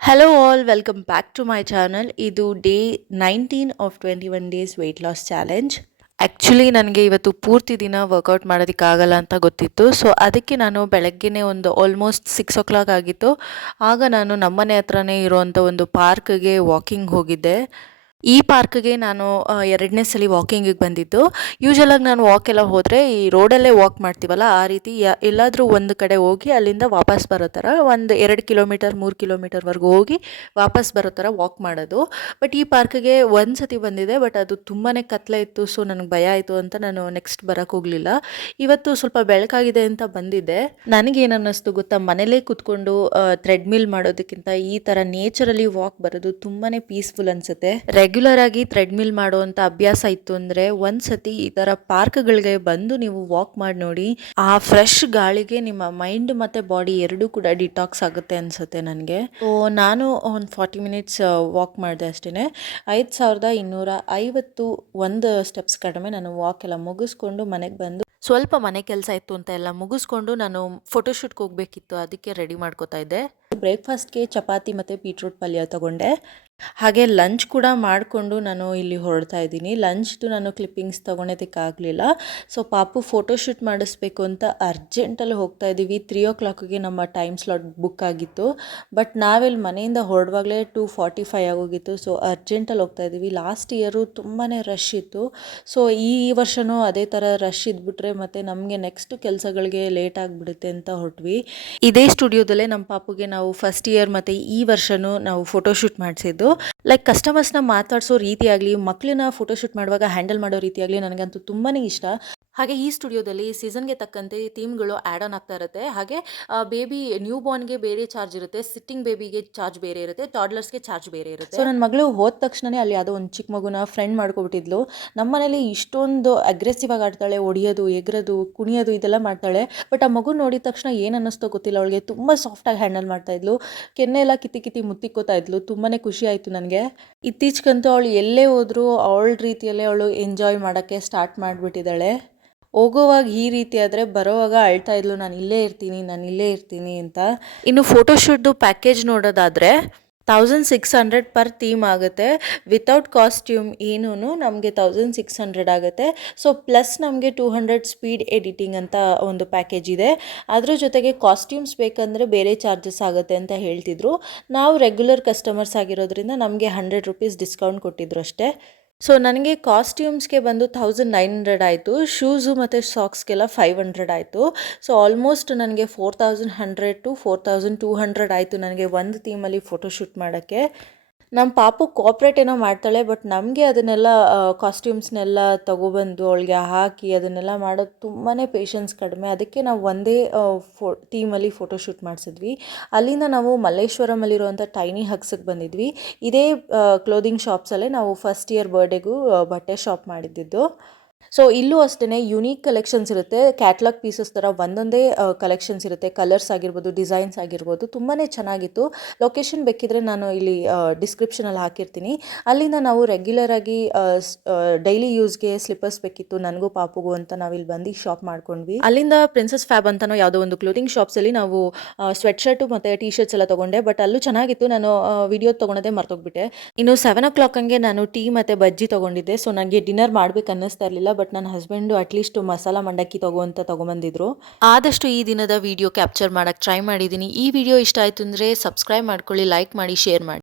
Hello all welcome back to my channel ಇದು day nineteen of twenty one days weight loss challenge actually ನನಗೆ ಇವತ್ತು ಪೂರ್ತಿ ದಿನ workout ಮಾಡೋದಕ್ಕಾಗಲ್ಲ ಅಂತ ಗೊತ್ತಿತ್ತು. ಸೊ ಅದಕ್ಕೆ ನಾನು ಬೆಳಗ್ಗೆನೇ ಒಂದು ಆಲ್ಮೋಸ್ಟ್ ಸಿಕ್ಸ್ ಓ ಕ್ಲಾಕ್ ಆಗಿತ್ತು. ಆಗ ನಾನು ನಮ್ಮನೆ ಹತ್ರನೇ ಇರುವಂಥ ಒಂದು ಪಾರ್ಕ್ಗೆ ವಾಕಿಂಗ್ ಹೋಗಿದ್ದೆ. ಈ ಪಾರ್ಕ್ಗೆ ನಾನು ಎರಡನೇ ಸಲ ವಾಕಿಂಗಿಗೆ ಬಂದಿದ್ದು. ಯೂಶಲಾಗಿ ನಾನು ವಾಕ್ ಎಲ್ಲ ಹೋದರೆ ಈ ರೋಡಲ್ಲೇ ವಾಕ್ ಮಾಡ್ತೀವಲ್ಲ, ಆ ರೀತಿ ಎಲ್ಲಾದರೂ ಒಂದು ಕಡೆ ಹೋಗಿ ಅಲ್ಲಿಂದ ವಾಪಸ್ ಬರೋ ಥರ ಒಂದು ಎರಡು ಕಿಲೋಮೀಟರ್, ಮೂರು ಕಿಲೋಮೀಟರ್ವರೆಗೂ ಹೋಗಿ ವಾಪಸ್ ಬರೋ ಥರ ವಾಕ್ ಮಾಡೋದು. ಬಟ್ ಈ ಪಾರ್ಕ್ಗೆ ಒಂದು ಸತಿ ಬಂದಿದೆ, ಬಟ್ ಅದು ತುಂಬಾ ಕತ್ಲೆ ಇತ್ತು, ಸೊ ನನಗೆ ಭಯ ಆಯಿತು ಅಂತ ನಾನು ನೆಕ್ಸ್ಟ್ ಬರೋಕ್ಕೆ ಹೋಗಲಿಲ್ಲ. ಇವತ್ತು ಸ್ವಲ್ಪ ಬೆಳಕಾಗಿದೆ ಅಂತ ಬಂದಿದ್ದೆ ನನಗೇನು ಅನ್ನಿಸ್ತು ಗೊತ್ತಾ? ಮನೇಲೇ ಕೂತ್ಕೊಂಡು ಥ್ರೆಡ್ಮಿಲ್ ಮಾಡೋದಕ್ಕಿಂತ ಈ ಥರ ನೇಚರಲ್ಲಿ ವಾಕ್ ಬರೋದು ತುಂಬಾ ಪೀಸ್ಫುಲ್ ಅನಿಸುತ್ತೆ. ರೆಗ್ಯುಲರ್ ಆಗಿ ಥ್ರೆಡ್ಮಿಲ್ ಮಾಡುವಂಥ ಅಭ್ಯಾಸ ಇತ್ತು ಅಂದರೆ ಒಂದು ಸತಿ ಈ ಥರ ಪಾರ್ಕ್ಗಳಿಗೆ ಬಂದು ನೀವು ವಾಕ್ ಮಾಡಿ ನೋಡಿ, ಆ ಫ್ರೆಶ್ ಗಾಳಿಗೆ ನಿಮ್ಮ ಮೈಂಡ್ ಮತ್ತು ಬಾಡಿ ಎರಡೂ ಕೂಡ ಡಿಟಾಕ್ಸ್ ಆಗುತ್ತೆ ಅನಿಸುತ್ತೆ ನನಗೆ. ಸೊ ನಾನು ಒಂದು ಫಾರ್ಟಿ ಮಿನಿಟ್ಸ್ ವಾಕ್ ಮಾಡಿದೆ ಅಷ್ಟೇ ಐದು ಸಾವಿರದ ಇನ್ನೂರ ಐವತ್ತು ಒಂದು ಸ್ಟೆಪ್ಸ್ ಕಡಿಮೆ ನಾನು ವಾಕ್ ಎಲ್ಲ ಮುಗಿಸ್ಕೊಂಡು ಮನೆಗೆ ಬಂದು ಸ್ವಲ್ಪ ಮನೆ ಕೆಲಸ ಇತ್ತು ಅಂತ ಎಲ್ಲ ಮುಗಿಸ್ಕೊಂಡು ನಾನು ಫೋಟೋಶೂಟ್ಗೆ ಹೋಗಬೇಕಿತ್ತು, ಅದಕ್ಕೆ ರೆಡಿ ಮಾಡ್ಕೋತಾ ಇದ್ದೆ. ಬ್ರೇಕ್ಫಾಸ್ಟ್ಗೆ ಚಪಾತಿ ಮತ್ತು ಬೀಟ್ರೂಟ್ ಪಲ್ಯ ತಗೊಂಡೆ. ಹಾಗೆ ಲಂಚ್ ಕೂಡ ಮಾಡಿಕೊಂಡು ನಾನು ಇಲ್ಲಿ ಹೊರಡ್ತಾ ಇದ್ದೀನಿ. ಲಂಚ್ದು ನಾನು ಕ್ಲಿಪ್ಪಿಂಗ್ಸ್ ತೊಗೊಳೋದಕ್ಕಾಗಲಿಲ್ಲ. ಸೊ ಪಾಪು ಫೋಟೋಶೂಟ್ ಮಾಡಿಸ್ಬೇಕು ಅಂತ ಅರ್ಜೆಂಟಲ್ಲಿ ಹೋಗ್ತಾ ಇದ್ದೀವಿ. ತ್ರೀ ಓ ಕ್ಲಾಕಿಗೆ ನಮ್ಮ ಟೈಮ್ ಸ್ಲಾಟ್ ಬುಕ್ ಆಗಿತ್ತು. ಬಟ್ ನಾವಿಲ್ಲಿ ಮನೆಯಿಂದ ಹೊರಡುವಾಗಲೇ ಟೂ ಫಾರ್ಟಿ ಫೈ ಆಗೋಗಿತ್ತು. ಸೊ ಅರ್ಜೆಂಟಲ್ಲಿ ಹೋಗ್ತಾ ಇದ್ದೀವಿ. ಲಾಸ್ಟ್ ಇಯರು ತುಂಬಾ ರಶ್ ಇತ್ತು. ಸೊ ಈ ವರ್ಷವೂ ಅದೇ ಥರ ರಶ್ ಇದ್ಬಿಟ್ರೆ ಮತ್ತು ನಮಗೆ ನೆಕ್ಸ್ಟ್ ಕೆಲಸಗಳಿಗೆ ಲೇಟ್ ಆಗಿಬಿಡುತ್ತೆ ಅಂತ ಹೊರಟ್ವಿ. ಇದೇ ಸ್ಟುಡಿಯೋದಲ್ಲೇ ನಮ್ಮ ಪಾಪುಗೆ ನಾವು ಫಸ್ಟ್ ಇಯರ್ ಮತ್ತು ಈ ವರ್ಷನೂ ನಾವು ಫೋಟೋಶೂಟ್ ಮಾಡಿಸಿದ್ದು. ಲೈಕ್ ಕಸ್ಟಮರ್ಸ್ನ ಮಾತಾಡಿಸೋ ಆಗಲಿ ಮಕ್ಕಳನ್ನ ಫೋಟೋಶೂಟ್ ಮಾಡುವಾಗ ಹ್ಯಾಂಡಲ್ ಮಾಡೋ ಆಗಲಿ ನನಗಂತೂ ತುಂಬಾ ಇಷ್ಟ. ಹಾಗೆ ಈ ಸ್ಟುಡಿಯೋದಲ್ಲಿ ಸೀಸನ್ಗೆ ತಕ್ಕಂತೆ ಥೀಮ್ಗಳು ಆ್ಯಡ್ ಆನ್ ಆಗ್ತಾ ಇರುತ್ತೆ. ಹಾಗೆ ಬೇಬಿ ನ್ಯೂ ಬಾರ್ನ್ಗೆ ಬೇರೆ ಚಾರ್ಜ್ ಇರುತ್ತೆ ಸಿಟ್ಟಿಂಗ್ ಬೇಬಿಗೆ ಚಾರ್ಜ್ ಬೇರೆ ಇರುತ್ತೆ ಟಾಡ್ಲರ್ಸ್ಗೆ ಚಾರ್ಜ್ ಬೇರೆ ಇರುತ್ತೆ. ಸೊ ನನ್ನ ಮಗಳು ಹೋದ ತಕ್ಷಣನೇ ಅಲ್ಲಿ ಯಾವುದೋ ಒಂದು ಚಿಕ್ಕ ಮಗುನ ಫ್ರೆಂಡ್ ಮಾಡ್ಕೊಬಿಟ್ಟಿದ್ಲು. ನಮ್ಮ ಮನೇಲಿ ಇಷ್ಟೊಂದು ಅಗ್ರೆಸಿವ್ ಆಗಿ ಆಡ್ತಾಳೆ, ಒಡಿಯೋದು, ಎಗರೋದು, ಕುಣಿಯೋದು ಇದೆಲ್ಲ ಮಾಡ್ತಾಳೆ. ಬಟ್ ಆ ಮಗು ನೋಡಿದ ತಕ್ಷಣ ಏನು ಅನ್ನಿಸ್ತೋ ಗೊತ್ತಿಲ್ಲ. ಅವಳಿಗೆ ತುಂಬ ಸಾಫ್ಟಾಗಿ ಹ್ಯಾಂಡಲ್ ಮಾಡ್ತಾ ಇದ್ಲು. ಕೆನ್ನೆ ಎಲ್ಲ ಕಿತ್ತಿ ಕಿತ್ತಿ ಮುತ್ತಿಕ್ಕೋತಾ ಇದ್ಲು. ತುಂಬಾ ಖುಷಿ ಆಯಿತು ನನಗೆ. ಇತ್ತೀಚೆಗಂತೂ ಅವಳು ಎಲ್ಲೇ ಹೋದರೂ ಅವಳ ರೀತಿಯಲ್ಲೇ ಅವಳು ಎಂಜಾಯ್ ಮಾಡೋಕ್ಕೆ ಸ್ಟಾರ್ಟ್ ಮಾಡಿಬಿಟ್ಟಿದ್ದಾಳೆ. ಹೋಗೋವಾಗ ಈ ರೀತಿ ಆದರೆ ಬರೋವಾಗ ಅಳ್ತಾ ಇದ್ಲು, ನಾನು ಇಲ್ಲೇ ಇರ್ತೀನಿ, ನಾನು ಇಲ್ಲೇ ಇರ್ತೀನಿ ಅಂತ. ಇನ್ನು ಫೋಟೋಶೂಟ್ದು ಪ್ಯಾಕೇಜ್ ನೋಡೋದಾದರೆ thousand six hundred per theme ಆಗುತ್ತೆ. ವಿತೌಟ್ ಕಾಸ್ಟ್ಯೂಮ್ ಏನೂ ನಮಗೆ ತೌಸಂಡ್ ಸಿಕ್ಸ್ ಹಂಡ್ರೆಡ್ ಆಗುತ್ತೆ. ಸೊ ಪ್ಲಸ್ ನಮಗೆ ಟೂ ಹಂಡ್ರೆಡ್ ಸ್ಪೀಡ್ ಎಡಿಟಿಂಗ್ ಅಂತ ಒಂದು ಪ್ಯಾಕೇಜ್ ಇದೆ. ಅದ್ರ ಜೊತೆಗೆ ಕಾಸ್ಟ್ಯೂಮ್ಸ್ ಬೇಕಂದರೆ ಬೇರೆ ಚಾರ್ಜಸ್ ಆಗುತ್ತೆ ಅಂತ ಹೇಳ್ತಿದ್ರು. ನಾವು ರೆಗ್ಯುಲರ್ ಕಸ್ಟಮರ್ಸ್ ಆಗಿರೋದ್ರಿಂದ ನಮಗೆ ಹಂಡ್ರೆಡ್ ರುಪೀಸ್ ಡಿಸ್ಕೌಂಟ್ ಕೊಟ್ಟಿದ್ರು ಅಷ್ಟೇ. ಸೊ ನನಗೆ ಕಾಸ್ಟ್ಯೂಮ್ಸ್ಗೆ ಬಂದು ಥೌಸಂಡ್ ನೈನ್ ಹಂಡ್ರೆಡ್ ಆಯಿತು ಶೂಸು ಮತ್ತು ಸಾಕ್ಸ್ಗೆಲ್ಲ ಫೈವ್ ಹಂಡ್ರೆಡ್ ಆಯಿತು. ಸೊ ಆಲ್ಮೋಸ್ಟ್ ನನಗೆ four thousand hundred to four thousand two hundred ಆಯಿತು ನನಗೆ ಒಂದು ಥೀಮಲ್ಲಿ ಫೋಟೋಶೂಟ್ ಮಾಡೋಕ್ಕೆ. ನಮ್ಮ ಪಾಪು ಕೋಪ್ರೇಟ್ ಏನೋ ಮಾಡ್ತಾಳೆ ಬಟ್ ನಮಗೆ ಅದನ್ನೆಲ್ಲ ಕಾಸ್ಟ್ಯೂಮ್ಸ್ನೆಲ್ಲ ತಗೊಬಂದು ಅವಳಿಗೆ ಹಾಕಿ ಅದನ್ನೆಲ್ಲ ಮಾಡೋದು ತುಂಬಾ ಪೇಷನ್ಸ್ ಕಡಿಮೆ. ಅದಕ್ಕೆ ನಾವು ಒಂದೇ ಫೋ ಥೀಮಲ್ಲಿ ಫೋಟೋಶೂಟ್ ಮಾಡಿಸಿದ್ವಿ. ಅಲ್ಲಿಂದ ನಾವು ಮಲ್ಲೇಶ್ವರಮಲ್ಲಿರುವಂಥ ಟೈನಿ ಹಕ್ಸಿಗೆ ಬಂದಿದ್ವಿ. ಇದೇ ಕ್ಲೋದಿಂಗ್ ಶಾಪ್ಸಲ್ಲೇ ನಾವು ಫಸ್ಟ್ ಇಯರ್ ಬರ್ಡೇಗೂ ಬಟ್ಟೆ ಶಾಪ್ ಮಾಡಿದ್ದಿದ್ದು ಸೊ ಇಲ್ಲೂ ಅಷ್ಟೇ ಯುನೀಕ್ ಕಲೆಕ್ಷನ್ಸ್ ಇರುತ್ತೆ. ಕ್ಯಾಟ್ಲಾಗ್ ಪೀಸಸ್ ಥರ ಒಂದೊಂದೇ ಕಲೆಕ್ಷನ್ಸ್ ಇರುತ್ತೆ. ಕಲರ್ಸ್ ಆಗಿರ್ಬೋದು ಡಿಸೈನ್ಸ್ ಆಗಿರ್ಬೋದು. ತುಂಬಾ ಚೆನ್ನಾಗಿತ್ತು. ಲೊಕೇಶನ್ ಬೇಕಿದ್ರೆ ನಾನು ಇಲ್ಲಿ ಡಿಸ್ಕ್ರಿಪ್ಷನಲ್ಲಿ ಹಾಕಿರ್ತೀನಿ. ಅಲ್ಲಿಂದ ನಾವು ರೆಗ್ಯುಲರ್ ಆಗಿ ಡೈಲಿ ಯೂಸ್ಗೆ ಸ್ಲಿಪ್ಪರ್ಸ್ ಬೇಕಿತ್ತು, ನನಗೂ ಪಾಪುಗೂ ಅಂತ ನಾವು ಇಲ್ಲಿ ಬಂದು ಶಾಪ್ ಮಾಡ್ಕೊಂಡ್ವಿ. ಅಲ್ಲಿಂದ ಪ್ರಿನ್ಸಸ್ ಫ್ಯಾಬ್ ಅಂತನೋ ಯಾವುದೋ ಒಂದು ಕ್ಲೋತಿಂಗ್ ಶಾಪ್ಸಲ್ಲಿ ನಾವು ಸ್ವೆಟ್ ಶರ್ಟು ಮತ್ತು ಟಿ ಶರ್ಟ್ಸ್ ಎಲ್ಲ ತೊಗೊಂಡೆ. ಬಟ್ ಅಲ್ಲೂ ಚೆನ್ನಾಗಿತ್ತು. ನಾನು ವಿಡಿಯೋ ತೊಗೊಳೋದೇ ಮರ್ತೋಗ್ಬಿಟ್ಟೆ. ಇನ್ನು ಸೆವೆನ್ ಓ ಕ್ಲಾಕ್ ಹಂಗೆ ನಾನು ಟೀ ಮತ್ತು ಬಜ್ಜಿ ತೊಗೊಂಡಿದ್ದೆ. ಸೊ ನನಗೆ ಡಿನ್ನರ್ ಮಾಡ್ಬೇಕು ಅನ್ನಿಸ್ತಾ ಇರಲಿಲ್ಲ. ಬಟ್ ನನ್ನ ಹಸ್ಬೆಂಡು ಅಟ್ಲೀಸ್ಟ್ ಮಸಾಲ ಮಂಡಕ್ಕಿ ತಗೋ ಅಂತ ತೊಗೊಂಬಂದಿದ್ರು. ಆದಷ್ಟು ಈ ದಿನದ ವಿಡಿಯೋ ಕ್ಯಾಪ್ಚರ್ ಮಾಡೋಕ್ಕೆ ಟ್ರೈ ಮಾಡಿದ್ದೀನಿ ಈ ವಿಡಿಯೋ ಇಷ್ಟ ಆಯ್ತು ಅಂದರೆ ಸಬ್ಸ್ಕ್ರೈಬ್ ಮಾಡ್ಕೊಳ್ಳಿ ಲೈಕ್ ಮಾಡಿ ಶೇರ್ ಮಾಡಿ.